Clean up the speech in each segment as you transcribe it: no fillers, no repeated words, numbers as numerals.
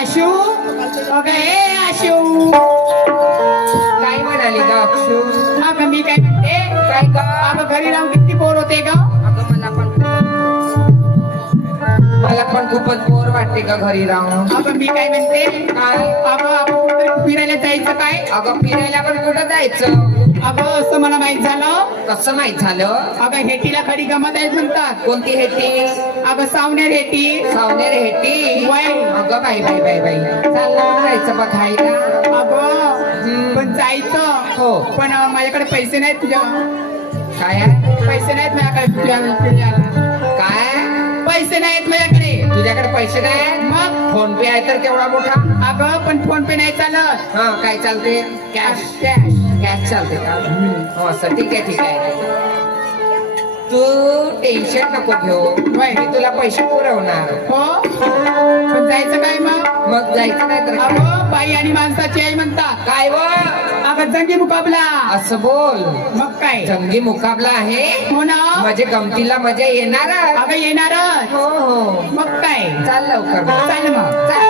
आशू अगं हे आशू काय म्हणाली ग अक्षू? अगं मी काय म्हणते काय ग? अगं घरी राहून किती बोर होते ग. अगं मला पण खूपच बोर वाटते ग घरी राहून. अगं मी काय म्हणते काय? अगं आपण कुठेतरी फिरायला जायचं काय. अगं फिरायला पण कुठं जायचं? अगं असं मला माहित झालं. कसं माहित झालं? अगं हेटीला खडी गमत आहेत म्हणतात. कोणती हेटी? अगं सावनेर हेटी. सावनेर हेटी? वय. अगं बाई बाई बाई बाई चाललं जायचं बघायला. अगं पण जायचं हो पण माझ्याकडे पैसे नाहीत तुझ्या. काय आहे? पैसे नाहीत माझ्याकडे तुझ्या. काय पैसे नाहीत माझ्याकडे. तुझ्याकडे पैसे नाही? मग फोन पे आहे तर केवढा मोठा. अगं पण फोन पे नाही चालत. हा काय चालते? कॅश कॅश कॅश चालते का? हो असं ठीक आहे ठीक आहे. तू टेन्शन नको घेऊ मी तुला पैसे पुरवणार. हो पण जायचं काय मग. मग जायचं नाही तर अगं बाई आणि माणसाची आई म्हणतात. काय व? अगं जंगी मुकाबला. असं बोल. मग काय जंगी मुकाबला आहे. हो ना. म्हणजे गमतीला मजा येणार. अगं येणारच. हो हो मग काय चाल लवकर. चाल मग चाल.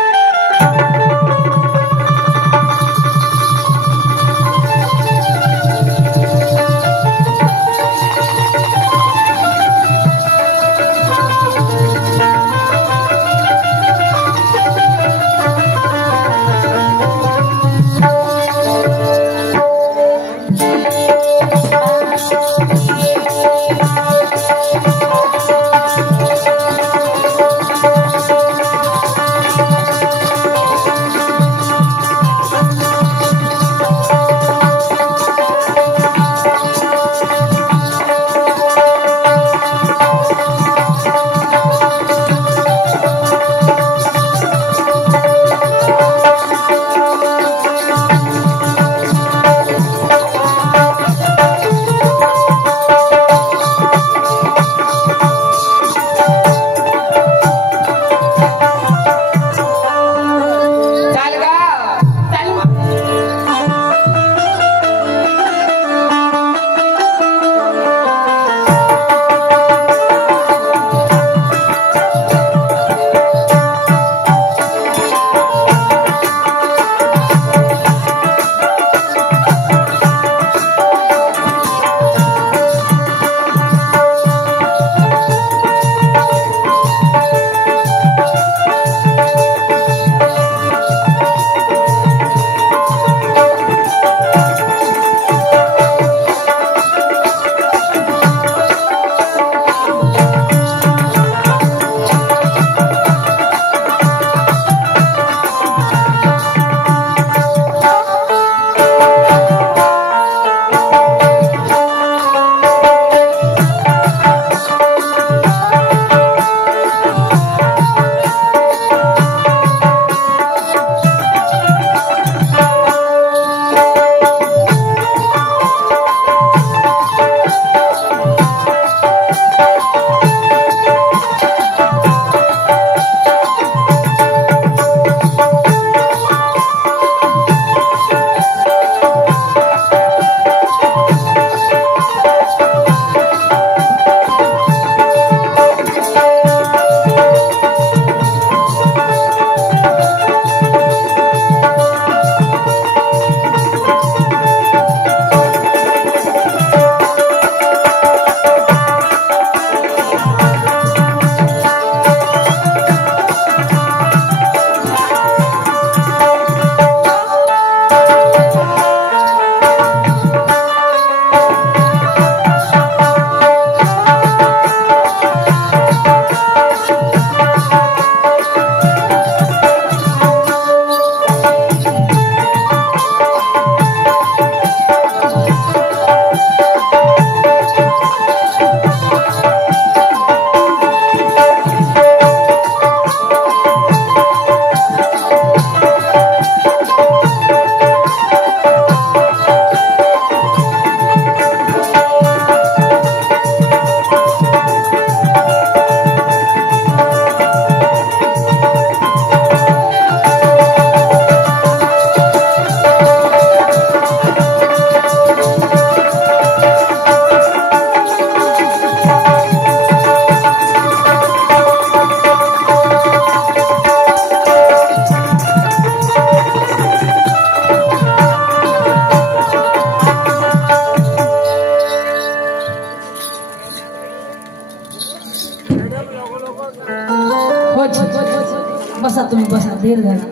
बसा तुम्ही बसा धीर धरा.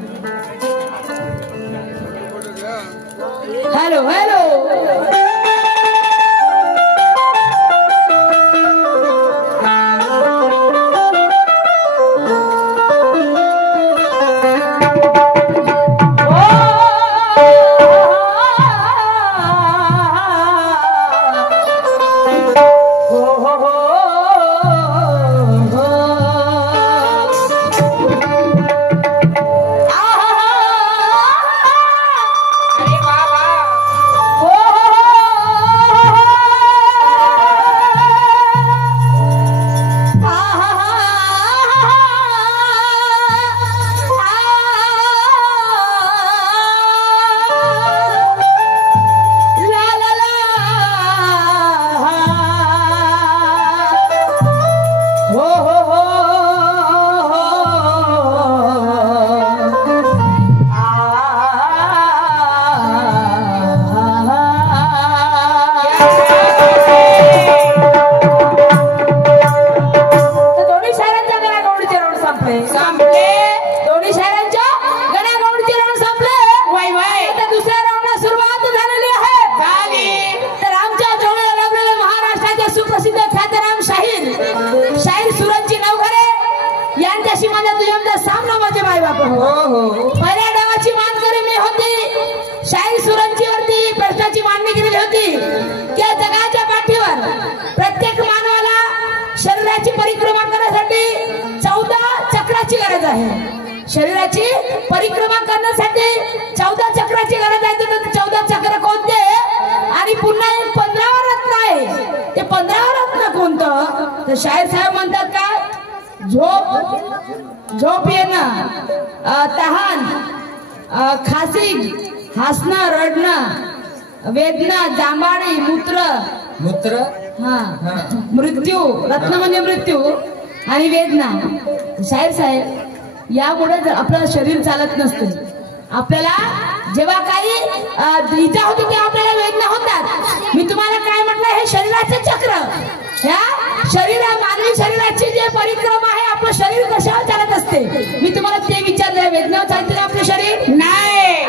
हॅलो हॅलो पहिल्या डावाची मानकरी मी होती. शाहीर सुरांची वरती प्रश्नाची मांडणी केलेली होती की जगाच्या पाठीवर प्रत्येक मानवाला शरीराची परिक्रमा करण्यासाठी 14 चक्राची गरज आहे. शरीराची परिक्रमा करण्यासाठी 14 चक्राची गरज आहे. तर 14 चक्र कोणते आणि पुन्हा एक 15वा रत्न आहे. ते 15वा रत्न कोणतं तर शाहीर साहेब म्हणतात काय झोप येणं, तहान, खासी, हसणं, रडणं, वेदना, जांभाळी, मूत्र हा मृत्यू. रत्न म्हणजे मृत्यू आणि वेदना. शाहीर साहेब यामुळे आपलं शरीर चालत नसतं. आपल्याला जेव्हा काही इजा होते तेव्हा आपल्याला वेदना होतात. मी तुम्हाला काय म्हटलं हे शरीराचे चक्र. ह्या मानवी शरीराची जे परिक्रमा आहे आपलं शरीर कशावर चालत असते मी तुम्हाला ते विचारलं. वेदनावर चालते का आपलं शरीर? नाही.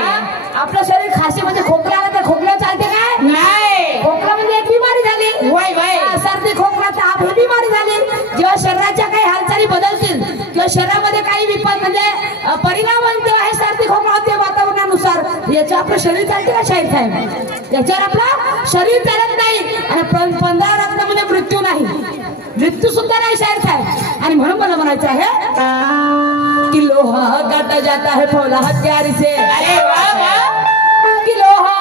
आपलं शरीर खासी म्हणजे खोकला आला तर खोकल्यावर चालते काय? नाही. खोकला म्हणजे एक बिमारी झाली. वय वय सर्दी खोकला ताप ही बिमारी झाली. जेव्हा शरीराच्या काही हालचाली बदलतील किंवा शरीरामध्ये काही विपद म्हणजे परिणाम होईल तेव्हा हे सर्दी खोकला होते वातावरणानुसार. याच्यावर आपलं शरीर चालते का शाहीर साहेब? याच्यावर आपलं शरीर चालत नाही. आणि 15 रत्न म्हणजे मृत्यू नाही, मृत्यू सुद्धा नाही शाहीर साहेब. आणि म्हणून मला म्हणायचं आहे कि लोहा काटा जाता है फौला हत्यार से. अरे वाह वाह. कि लोहा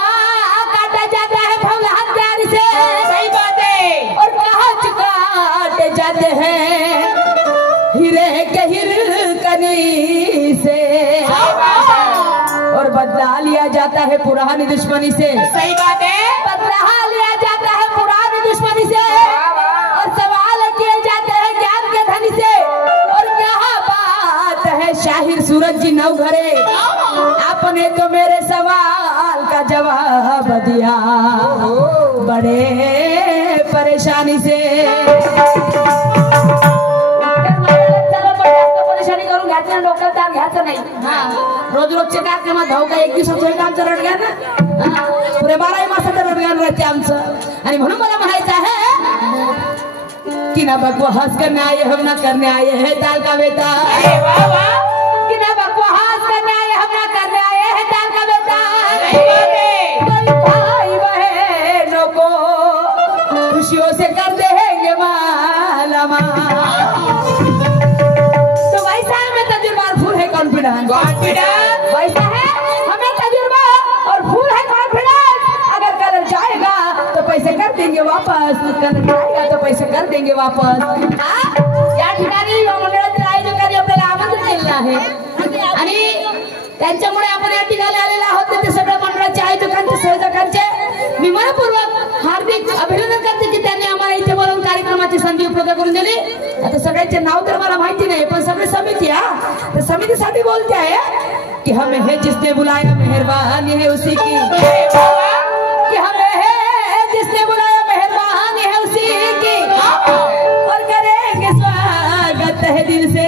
काटा जाता है फौला हत्यार से. सही बात है. और कांच काटे जाते हैं हीरे के हिरकनी से. और बदला लिया जाता है पुरानी दुश्मनी से. सही बात है. बदला लिया जाता है पुरानी दुश्मनी से. और सवाल किए जाते हैं ज्ञान के धनी से. और क्या बात है शाहिर सूरज जी नवघरे. आपने तो मेरे सवाल का जवाब दिया बड़े परेशानी से. परेशानी करून घ्यायचं डोक्यात ताण घ्यायचं नाही. रोज रोजचे कार्यक्रमात धाव का एक दिवसाचं आमचं रडगान ना पुरे 12 मासाचं रडगान राहते आमचं. आणि म्हणून मला म्हणायचं आहे कि ना बकवास करने आए हम ना करने आए हैं दाल का बेटा. कि ना बकवास करने आए हम ना करने आए हैं दाल का बेटा. भाई बहनों को खुशियों से कर देंगे माला तो वैसा हमें तजुर्बा और फूल है कॉन्फिडेंस. वैसा है हमें तजुर्बा और फूल है कॉन्फिडेंस. अगर कलर जाएगा तो पैसे कर देंगे वापस, कलर जाएगा तो पैसे कर देंगे वापस. या ठिकाणी मंडळातील आयोजकांनी आपल्याला आमंत्रण दिलेलं आहे आणि त्यांच्यामुळे आपण या ठिकाणी आलेलो आहोत. ते सगळ्या मंडळाच्या आयोजकांचे संयोजकांचे मी मनपूर्वक हार्दिक अभिनंदन करते की त्यांनी आम्हाला इथे बोलून कार्यक्रमाची संधी उपलब्ध करून दिली. आता सगळ्यांचे नाव तर मला माहिती नाही पण सगळी समिती तर समितीसाठी बोलते आहे कि हमें है जिसने बुलाया मेहरबानी है उसी की. कि हमें है जिसने बुलाया मेहरबानी है उसी की. और करेंगे स्वागत है दिल से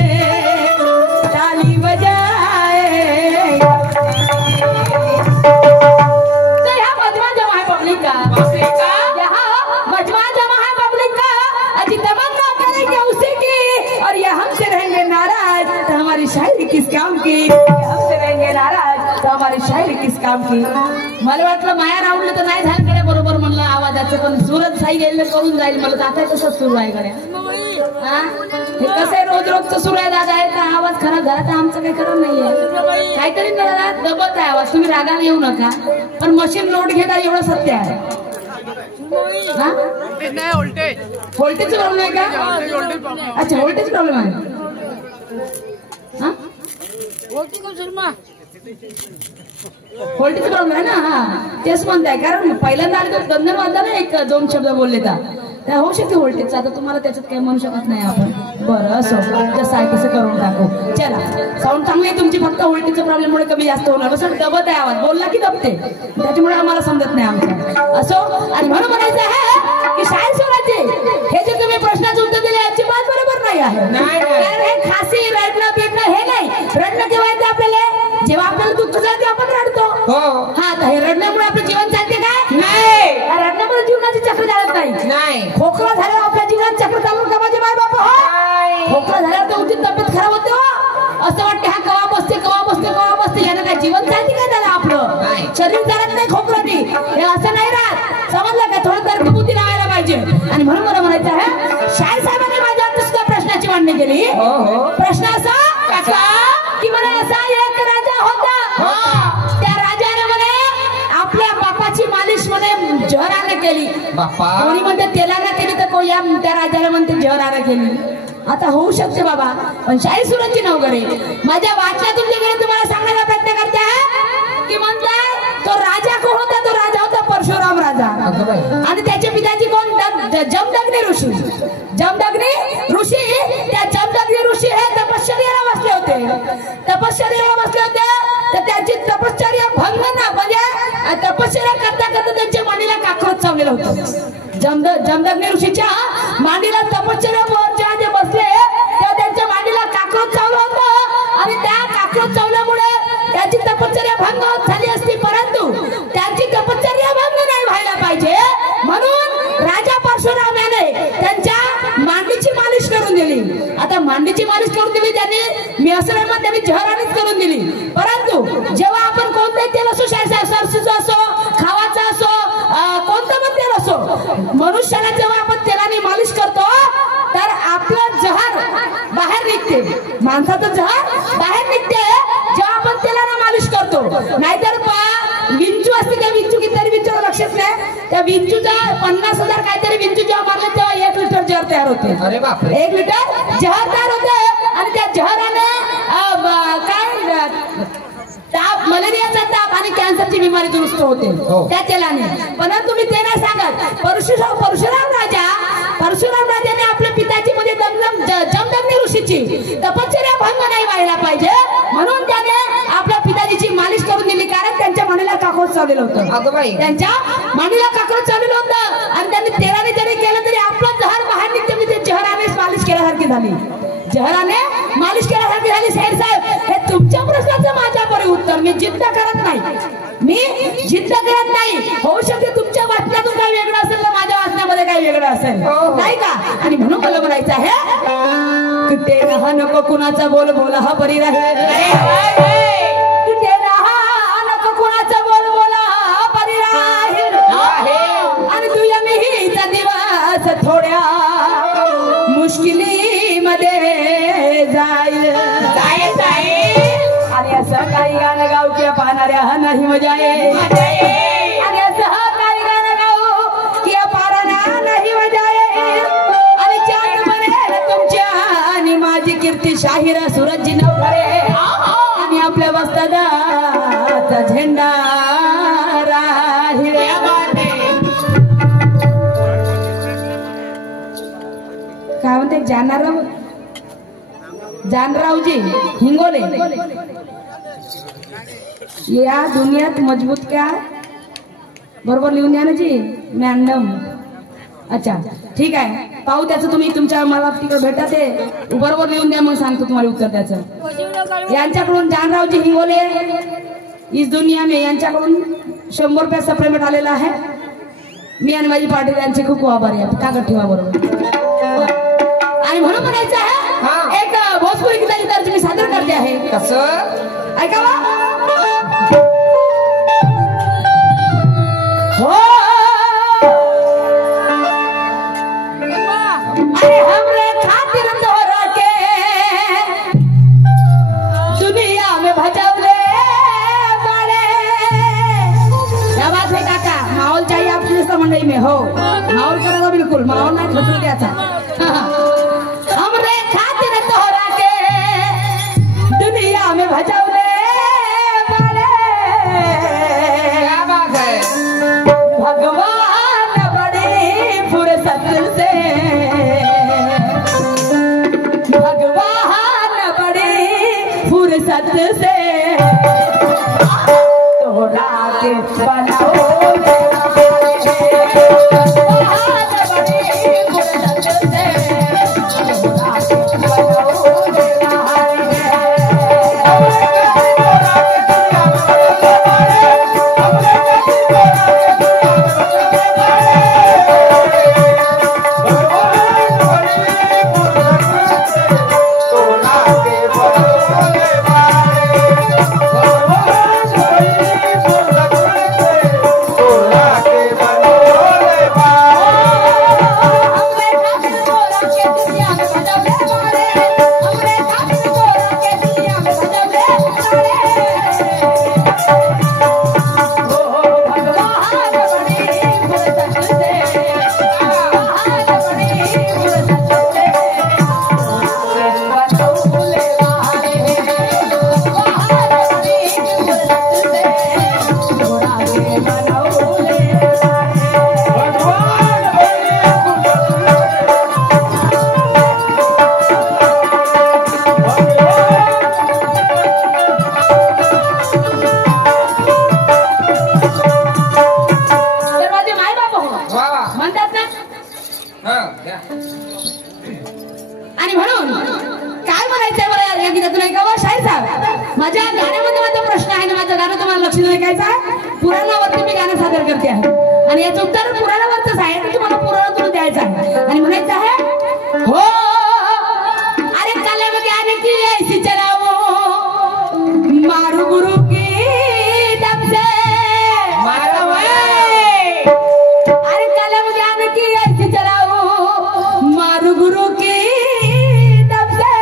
शायरी किस काम की, हमसे रहेंगे नाराज तो हमारी शायरी किस काम की. मला वाटलं माया रावलं तर नाही झालं गड्या बरोबर म्हणलं आवाजाचं, पण सूरज साई गेले करून जाईल. मला आता कसं सुरू आहे गड्या, हा हे कसं आहे रोज रोजचं सुरू आहे दादा. आहे का आवाज खराब झाला तर आमचं काही खरं नाहीये. काहीतरी दादा दबत आहे आवाज, तुम्ही रागाला येऊ नका, पण मशीन लोड घेता एवढं सत्य आहे. व्होल्टेज प्रॉब्लेम आहे का? अच्छा व्होल्टेज प्रॉब्लेम आहे. व्होल्टेज प्रॉब्लेम आहे ना. हा तेच म्हणताय, कारण पहिल्यांदा आले तर दंदन वाजला ना, एक दोन शब्द बोलले तर होऊ शकते व्होल्टेजचा. आता तुम्हाला त्याच्यात काही म्हणू शकत नाही आपण. बरं असो, जसं आहे तसं करून टाकू. चला साऊंड चांगली आहे तुमची, फक्त व्होल्टेजच्या प्रॉब्लेममुळे कमी जास्त होणार. बस दबत आहे आवाज, बोलला की दबते, त्याच्यामुळे आम्हाला समजत नाही आमचं. असो, आणि म्हणून म्हणायचं आहे की शाळेत स्वराज्य हे जे तुम्ही प्रश्नाचं उत्तर दिले याची बात बरोबर नाही आहे. कारण हे खासी रडणं पेटणं हे नाही. रडणं केव्हा येते आपल्याला, जेव्हा आपल्याला दुःख झालं आपण रडतो. हा, तर हे रडण्यामुळे आपलं जीवन चालते काय? नाही. रडण्यामुळे जीवनाची चक्र चालत नाही. खोकला झाल्यावर आपल्या जीवनात चक्र चालू का माझे माय बाप? खोकला झाल्यावर तर उंची तब्येत खराब होते. असं वाटते हा कवा बसते कवा बसते कवा बसते, यानं काय जीवन चालते काय दादा आपलं? शरीर चालत नाही खोकलानी, हे असं नाही राहत. समजलं का? थोडं तर्कबुद्धी लावायला पाहिजे. आणि म्हणून मला म्हणायचं आहे, शाहीर साहेबांनी माझ्या सुद्धा प्रश्नाची मांडणी केली. प्रश्न असा की म्हणे असा एक राजा होता, त्या राजाने म्हणे आपल्या बापाची मालिश म्हणे जहराने केली. कोणी म्हणते तेलाने केली तर कोणी त्या राजाने म्हणते जहराने केली. आता होऊ शकते बाबा, पण शाही सुरतची नवगरे माझ्या वाचनातून जे तुम्हाला सांगण्याचा प्रयत्न करते आहे की म्हणताय तो राजा कोण होता? तो राजा होता परशुराम राजा. आणि त्याच्या पिताची कोण? जमदग्नी ऋषी. जमदग्नी ऋषी, त्या जमदग्नी ऋषी हे तपश्चर्याला बसले होते. तपश्चर्याला बसले होते तर त्याची तपश्चर्या भंग ना, म्हणजे तपश्चर्या करता करता त्यांच्या मांडीला काक्रोच चावलेलं होतं. जमदग्नी ऋषीच्या मांडीला तपश्चर्या जे बसले तेव्हा त्यांच्या मांडीला काक्रोच चावलं होतं. आणि त्या काक्रोच चावल्यामुळे त्याची तपश्चर्या भंग झाली असती, परंतु त्यांची तपश्चर्या भंग नाही व्हायला पाहिजे म्हणून राजा परशुराम याने त्यांच्या मांडीची मालिश करून दिली. आता मांडीची मालिश करून दिली त्यांनी, मी असं नाही म्हणत त्यांनी जहरानेच करून दिली. परंतु जेव्हा आपण कोणते तेल असो, सरसूचं असो, खावाचं असो, कोणतं पण तेल असो, मनुष्याला जेव्हा आपण तेलाने मालिश करतो तर आपलं जहर बाहेर निघते. माणसाचं जहर बाहेर निघते जेव्हा आपण तेलाने मालिश करतो. नाहीतर विंचू असते, त्या विंचू कितीतरी विंचूला लक्षात नाही, त्या विंचूचा 50,000 काहीतरी विंचू जेव्हा मारले तेव्हा 1 लिटर जहर तयार होते. 1 लिटर जहर तयार होते. आणि त्या जहराने काय ताप, मलेरियाचा ताप आणि कॅन्सरची बिमारी दुरुस्त होते त्या तेलाने. पण तुम्ही ते नाही सांगत. परशुराम राजाने आपल्या पिताची म्हणजे जमदग्नी ऋषीची तपश्चर्या भंग नाही व्हायला पाहिजे म्हणून त्याने आपल्या पिताजीची मालिश करून दिली. कारण त्यांच्या मांडीला काक्रोच चावलेलं होतं. त्यांच्या मांडीला काक्रोच चावलेलं होतं आणि त्यांनी तेलाने जरी केलं तरी आपलं जहर बाहेर निघते. मी ते जहराने मालिश केल्यासारखी झाली. जहराने मालिश केल्यासारखी झाली. शाहीर साहेब, हे तुमच्या प्रश्नाचं माझ्याकडे उत्तर. मी जिद्द करत नाही, मी जिद्द करत नाही. होऊ शकते तुमच्या वाचनातून काही वेगळं असेल तर माझ्या वाचनामध्ये काही वेगळं असेल, नाही का? आणि म्हणून मला म्हणायचं आहे की ते रहा नको कुणाचा बोल बोला हा बरी राहील. ते रहा नको कुणाचा बोल बोला हा बरी राहील. आणि तुझ्या मीचा दिवस थोड्या मुश्किलीमध्ये जाईल. आणि असं काही गाणं गाऊ की पाहणाऱ्या नाही मजा येईल. आणि असं काही गाणं गाऊ की पाहणाऱ्या नाही मजा येईल. आणि चांद बनेल तुमच्या आणि माझी कीर्ती शाहीर सूरजची नवरे. आणि आपल्या वस्तादाचा झेंडा राहील. काय म्हणते जानरावजी हिंगोले, या दुनियात मजबूत क्या बरोबर लिहून द्या ना जी मॅडम. अच्छा ठीक आहे, पाहू त्याचं तुम्ही तुमच्या मला तिकडे भेटा ते बरोबर लिहून द्या, मग सांगतो तुम्हाला उत्तर त्याचं. यांच्याकडून जानरावजी हिंगोले इस दुनिया में यांच्याकडून 100 रुपयाचा पेमेंट आलेला आहे. मी आणि माझी पाटील यांचे खूप आभारी आहे. कागद ठेवा बरोबर. आणि म्हणून म्हणायचं आहे एक भोजपुरी गीताची तर्जमी सादर करते आहे. कसं? ऐकावा. हो अरे हमरे खातिर तोरा के दुनिया में भजवले बड़े. क्या बात है काका, माहौल चाहिए आपकी मंडई में. हो माहौल करेगा, बिल्कुल माहौल नहीं खसू द्याचा. हमरे खातिर तोरा के दुनिया में भजवले बड़े. क्या बात है? भगवान बड़ी फुर्सत से, भगवान बड़ी फुर्सत से तोड़ा के बनाओ. आणि म्हणून काय म्हणायचंय मला या गीतातून ऐकावं. शाहीर साहेब, माझ्या गाण्यामध्ये माझा प्रश्न आहे ना, माझं गाणं तुम्हाला लक्ष देऊन ऐकायचं आहे. पुराणावरती मी गाणं सादर करते आहे आणि याचं उत्तर पुराणावरच आहे, तर तुम्हाला पुराणातून द्यायचं आहे आणि म्हणायचं आहे. हो अरे कलम ज्ञान की ऐसी चलाओ मारू गुरु की दम से. अरे कलम ज्ञान की ऐसी चलाओ मारू गुरु की दम से.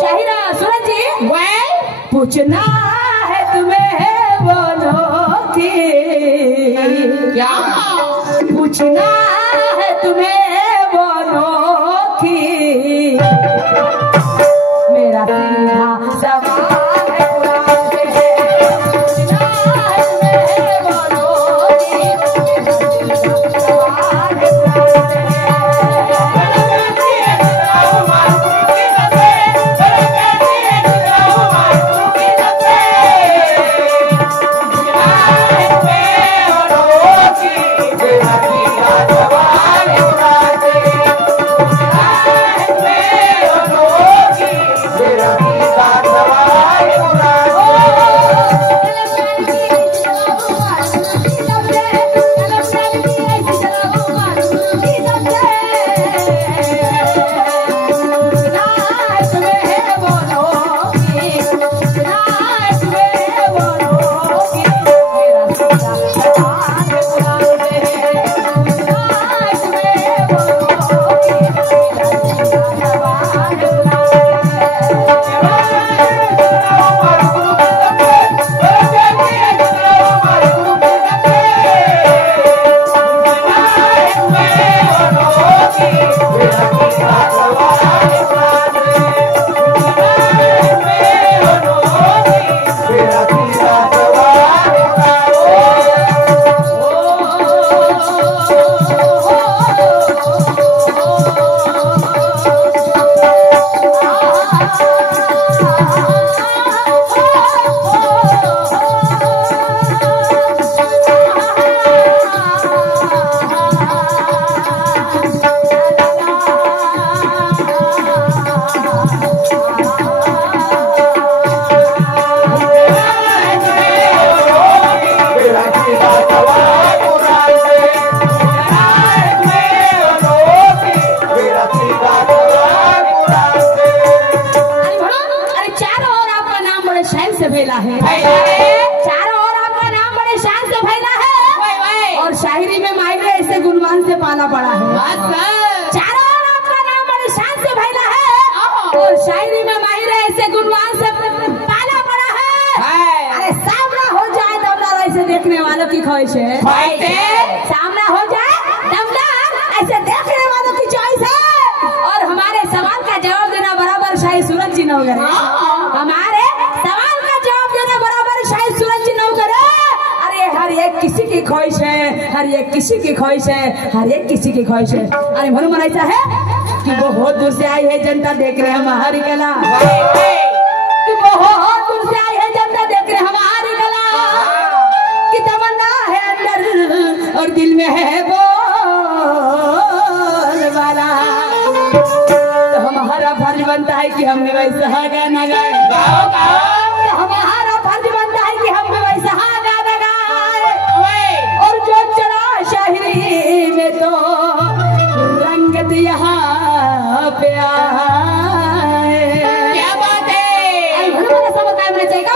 शाहिरा सूरज जी, पूछना है तुम्हें बोलो की क्या, पूछना है तुम्हें बोलो की. मेरा सीधा सवाल है कुरान से, पूछना है तुम्हें बोलो की. मेरा सीधा सवाल है कुरान से. फैला है, चारों ओर आपका नाम बड़े शान से फैला है, और शायरी में मायरे ऐसे गुणवान से पाला पड़ा है। चारों ओर आपका नाम बड़े शान से फैला है, और शायरी में मायरे ऐसे गुणवान से पाला पड़ा है। अरे सामना हो जाए दमदार ऐसे देखने वालों की ख्वाहिश है, सामना हो जाए दमदार ऐसे देखने वालों की चॉइस है। और हमारे सवाल का जवाब देना बराबर शायद सूरज जी नौकर है, हमारे सवाल का जवाब देना बराबर शायद सूरज जी नौकर है। अरे हर एक किसी की ख्वाहिश है, हर एक किसी की ख्वाहिश है, हर एक किसी की ख्वाहिश है। अरे मन ऐसा है कि बहुत दूर से आई है जनता देख रहे हमारी कला, कि बहुत दूर से आई है जनता देख रहे हमारी कला, कि तमन्ना है अंदर और दिल में है बोल वाला। तो हमारा फर्ज बनता है कि हम भी वैसा गाना गाए, तो हमारा फर्ज बनता है कि हम भी वैसा गाना गाए। और जो चढ़ा शायरी में तो रंगत यहाँ पे आए। क्या बात है, सब काय में चाहिए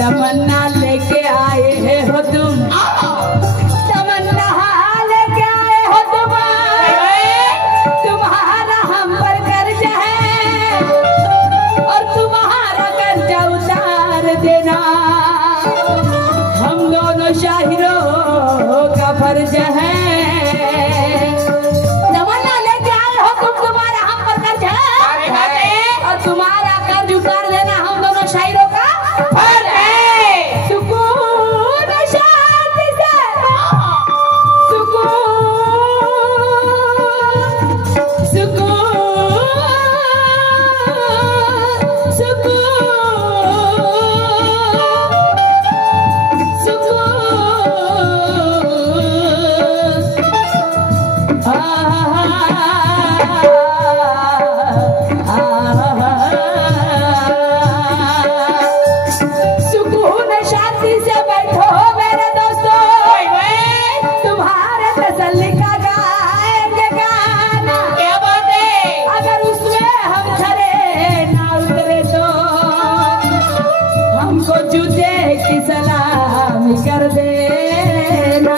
तमन्ना लेके आए हो तुम, तमन्ना लेके आए हो तुम, तुम्हारा हम पर कर्ज है और तुम्हारा कर्जा उतार देना हम दोनों शायरों का फर्ज है। तमन्ना लेके आए हो तुम, तुम्हारा हम पर कर्ज है और तुम्हारा कर्ज उतार देना हम दोनों शायरों का फर्ज है। कर देना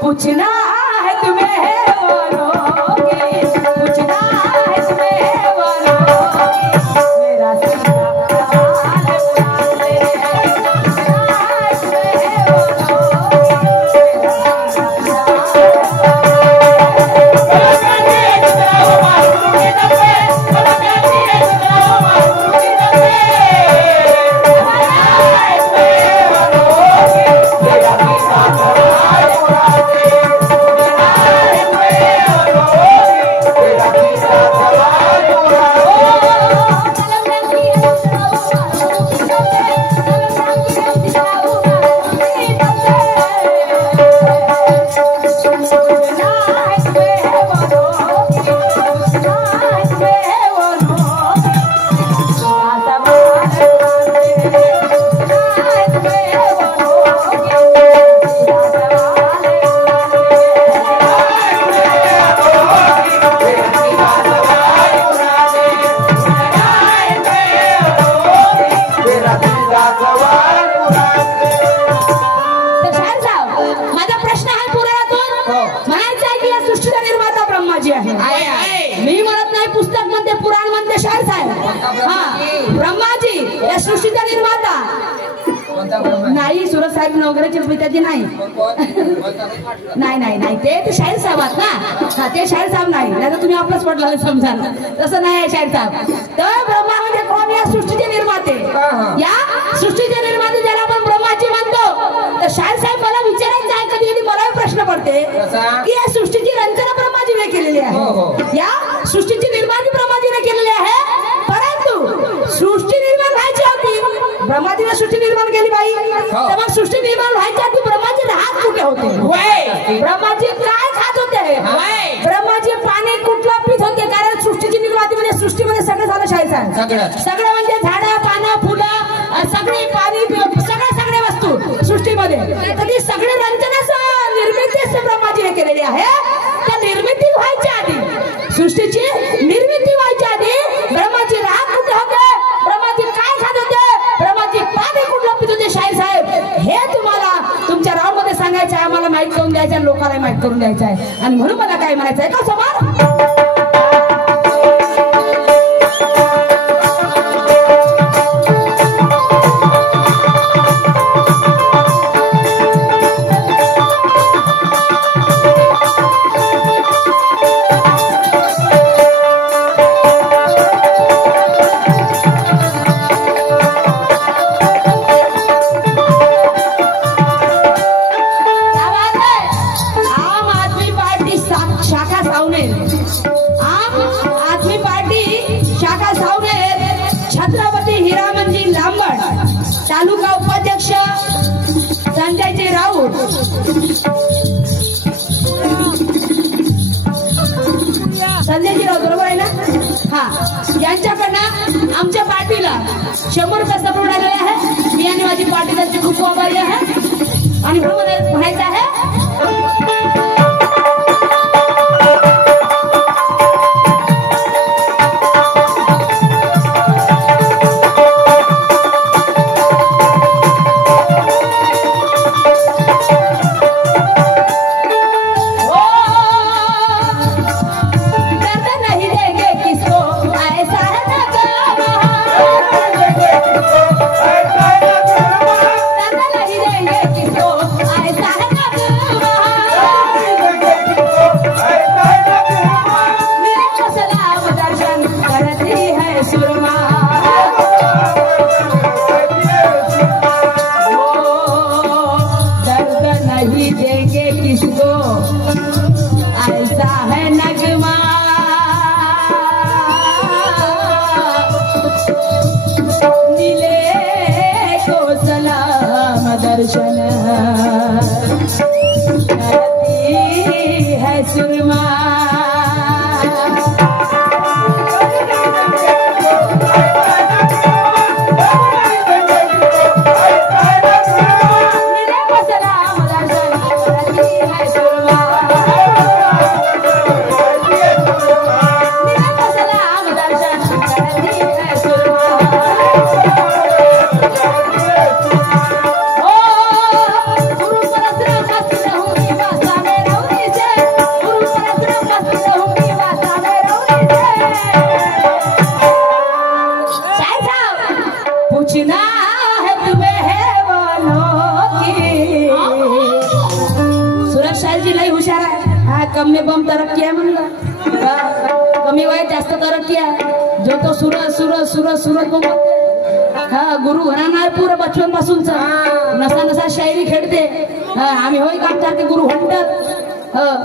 पूछना है तुम्हें बोलोगे, पूछना है तुम्हें बोलोगे, मेरा सवाल पूछा ले। ब्रह्माजी या सृष्टीचा निर्माता कोणता ब्रह्मा? नाही सुरज साहेब नवघराचे पिताजी नाही नाही नाही नाही ते शाहीर साहेब आहेत ना. हा ते शाहीर साहेब नाही तर तुम्ही आपलंच पडलं समजा तसं नाही आहे शाहीर साहेब. तर ब्रह्मा म्हणजे कोण? या सृष्टीचे निर्माते. या सृष्टीचे निर्माते ज्याला आपण ब्रह्माजी म्हणतो. तर शाहीर साहेब मला विचारायचं आहे कधी कधी मला प्रश्न पडते की या सृष्टीची रचना ब्रह्माजीने केलेली आहे. या सृष्टीची निर्माती ब्रह्माजीने केलेली आहे. परंतु सृष्टी निर्माण व्हायची होती ब्रह्माजीने सृष्टी निर्माण केली बाई. तर मग सृष्टी निर्माण व्हायच्या आधी ब्रह्माजी राहत कुठे होते? ब्रह्माजी काय खात होते? ब्रह्माजी पाणी कुठला पित होते? कारण सृष्टीची निर्माती म्हणजे सृष्टीमध्ये सगळं झालं शाहीर सगळं म्हणजे झाडं पानं फुलं सगळी पाणी सगळ्या वस्तू सृष्टीमध्ये. तर ती सगळी रचना निर्मिती ब्रह्माजीने केलेली आहे. त्या निर्मिती व्हायच्या आधी सृष्टीची निर्मिती व्हायच्या आधी ब्रह्माजी राहत कुठे होते? ब्रह्माजी काय खात होते? ब्रह्माजी पाणी कुठलं पित होते? शाहीर साहेब हे तुम्हाला तुमच्या राऊंड मध्ये सांगायचं आहे. आम्हाला माहित करून द्यायचं आहे लोकांना माहित करून द्यायचं आहे. आणि म्हणून मला काय म्हणायचं आहे का समोर तालुका उपाध्यक्ष संजयजी राऊत बरोबर आहे ना? हा यांच्याकडनं आमच्या पार्टीला 100 रुपये सपोर्ट आलेले आहे. मी आणि माझी पार्टी त्यांची खूप आभारी आहे. आणि म्हणून म्हणायचं आहे दर्शन करती है सुरमा. कमी बम तरक्की आहे म्हणलं. कमी वयात जास्त तरक्की आहे. जो तो सूरज सूरज सूरज सूरज बम. हा गुरु घराणार पुरं बचपन पासूनच नसा नसा शायरी खेळते. आम्ही होय काम करते गुरु म्हणतात.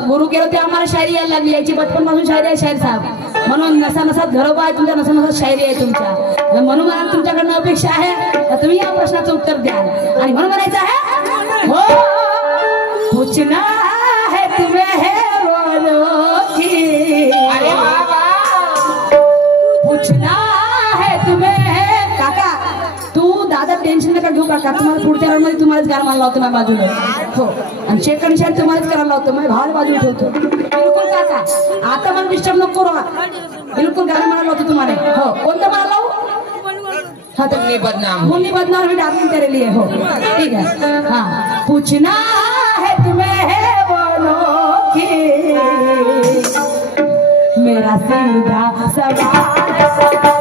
गुरु केलं ते आम्हाला शायरी यायला लागली. याची बचपन पासून शायरी आहे शाहीर साहेब. म्हणून नसा नसात घरोबा आहे तुमच्या. नसा नसात शायरी आहे तुमच्या. म्हणून मला तुमच्याकडनं अपेक्षा आहे तुम्ही या प्रश्नाचं उत्तर द्या. आणि म्हणून म्हणायचं आहे हो पूछना है तुम्हें है पूछना है तुम्हें. काका तू दादा टेन्शन नका घेऊ काका. तुम्हाला पुढच्या राऊंड मध्ये तुम्हालाच गाणं मला लावतो माझ्या बाजूला. हो आणि चेक कंडिशन तुम्हालाच करायला लावतो. माझ्या भावाला बाजूला ठेवतो. बिलकुल काका आता मला डिस्टर्ब नको करू. बिलकुल गाणं मला लावतो तुम्हाला. हो कोणतं मला लावू? हाँ तो मुन्नी बदनाम भी डालने तेरे लिए. हो ठीक है. हाँ पूछना है तुम्हें है बोलो कि मेरा सीधा सवाल